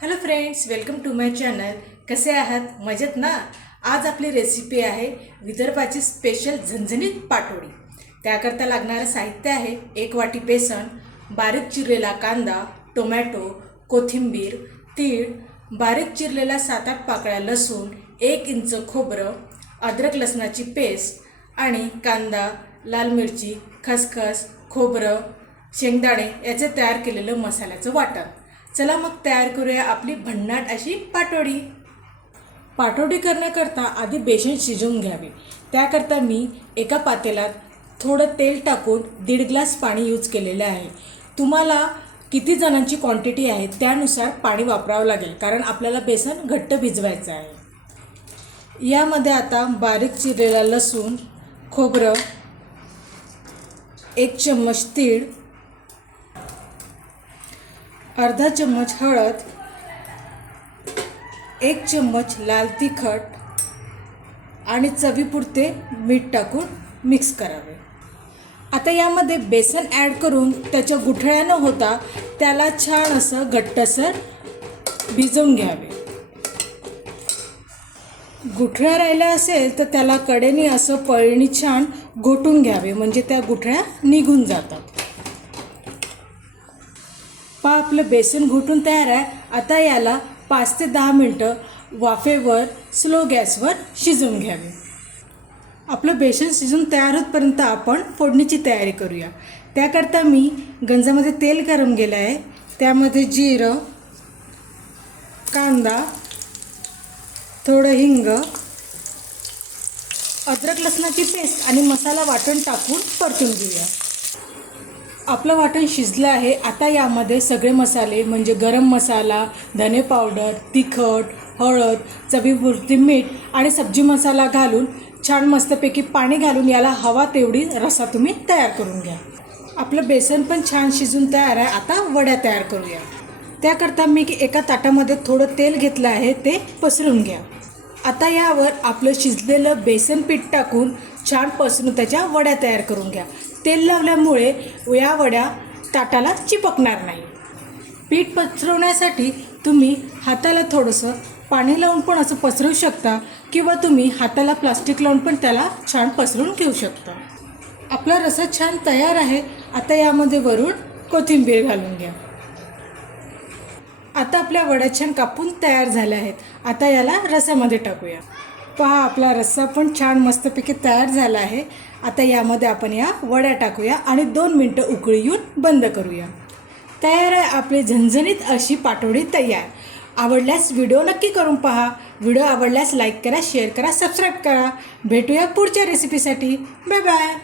Hello friends, welcome to my channel. कसे आहात? मजेत ना? आज आपली रेसिपी आहे विदर्भाची स्पेशल झणझणीत पाटोडी. त्याकरता लागणारं साहित्य आहे 1 वाटी बेसन, बारीक चिरलेला कांदा, टोमॅटो, कोथिंबीर, तीळ, बारीक चिरलेला 7-8 पाकळ्या लसूण, 1 इंच खोबरं, अद्रक लसणाची पेस्ट आणि कांदा, लाल मिरची, खसखस, खोबरं, शेंगदाणे याचे तयार केलेलं मसाल्याचं वाटण. चला मग तयार करूया आपली भन्नाट अशी पाटोडी. पाटोडी करण्याकरता आधी बेसन शिजवून घ्यावे. त्याकरता मी एका पातेल्यात थोडं तेल टाकून 1.5 ग्लास पाणी यूज केलेलं आहे. तुम्हाला किती जणांची क्वांटिटी आहे त्यानुसार पाणी वापरावं लागेल, कारण आपल्याला बेसन घट्ट भिजवायचं आहे. यामध्ये आता बारीक चिरलेला लसूण, खोबरं, 1 चम्मच तीळ, अर्धा चम्मच हळद, 1 चम्मच लाल तिखट आणि चवीपुरते मीठ टाकून मिक्स करावे. आता यामध्ये बेसन ॲड करून त्याच्या गुठळ्या न होता त्याला छान असं घट्टसर भिजवून घ्यावे. गुठळ्या राहिल्या असेल तर त्याला कडेने असं पळीने छान घोटून घ्यावे, म्हणजे त्या गुठळ्या निघून जातात. आपलं बेसन घोटून तयार आहे. आता याला 5 ते 10 मिनटं वाफेवर स्लो गॅसवर शिजवून घ्यावे. आपलं बेसन शिजून तयार होतपर्यंत आपण फोडणीची तयारी करूया. त्याकरता मी गंजामध्ये तेल गरम केलं आहे. त्यामध्ये जिरं, कांदा, थोडं हिंग, अद्रक लसणाची पेस्ट आणि मसाला वाटण टाकून परतून घेऊया. आपलं वाटण शिजलं आहे. आता यामध्ये सगळे मसाले म्हणजे गरम मसाला, धने पावडर, तिखट, हळद, चवीपुरती मीठ आणि सब्जी मसाला घालून छान मस्तपैकी पाणी घालून याला हवा तेवढी रस्सा तुम्ही तयार करून घ्या. आपलं बेसन पण छान शिजून तयार आहे. आता वड्या तयार करूया. त्याकरता मी एका ताटामध्ये थोडं तेल घेतलं आहे, ते पसरून घ्या. आता यावर आपलं शिजलेलं बेसन पीठ टाकून छान पसरून त्याच्या वड्या तयार करून घ्या. तेल लावल्यामुळे या वड्या ताटाला चिपकणार नाही. पीठ पसरवण्यासाठी तुम्ही हाताला थोडंसं पाणी लावून पण असं पसरवू शकता, किंवा तुम्ही हाताला प्लास्टिक लावून पण त्याला छान पसरून घेऊ शकता. आपला रस्सा छान तयार आहे. आता यामध्ये वरून कोथिंबीर घालून घ्या. आता आपल्या वड्या छान कापून तयार झाल्या आहेत. आता याला रस्स्यामध्ये टाकूया. पहा, आपला रस्सा पण छान मस्तपैकी तयार झाला आहे. आता यामध्ये आपण या वड्या टाकूया आणि 2 मिनटं उकळी येऊन बंद करूया. तयार आहे आपली झणझणीत अशी पाटोडी तयार. आवडल्यास व्हिडिओ नक्की करून पहा. व्हिडिओ आवडल्यास लाईक करा, शेअर करा, सबस्क्राईब करा. भेटूया पुढच्या रेसिपीसाठी. Bye bye.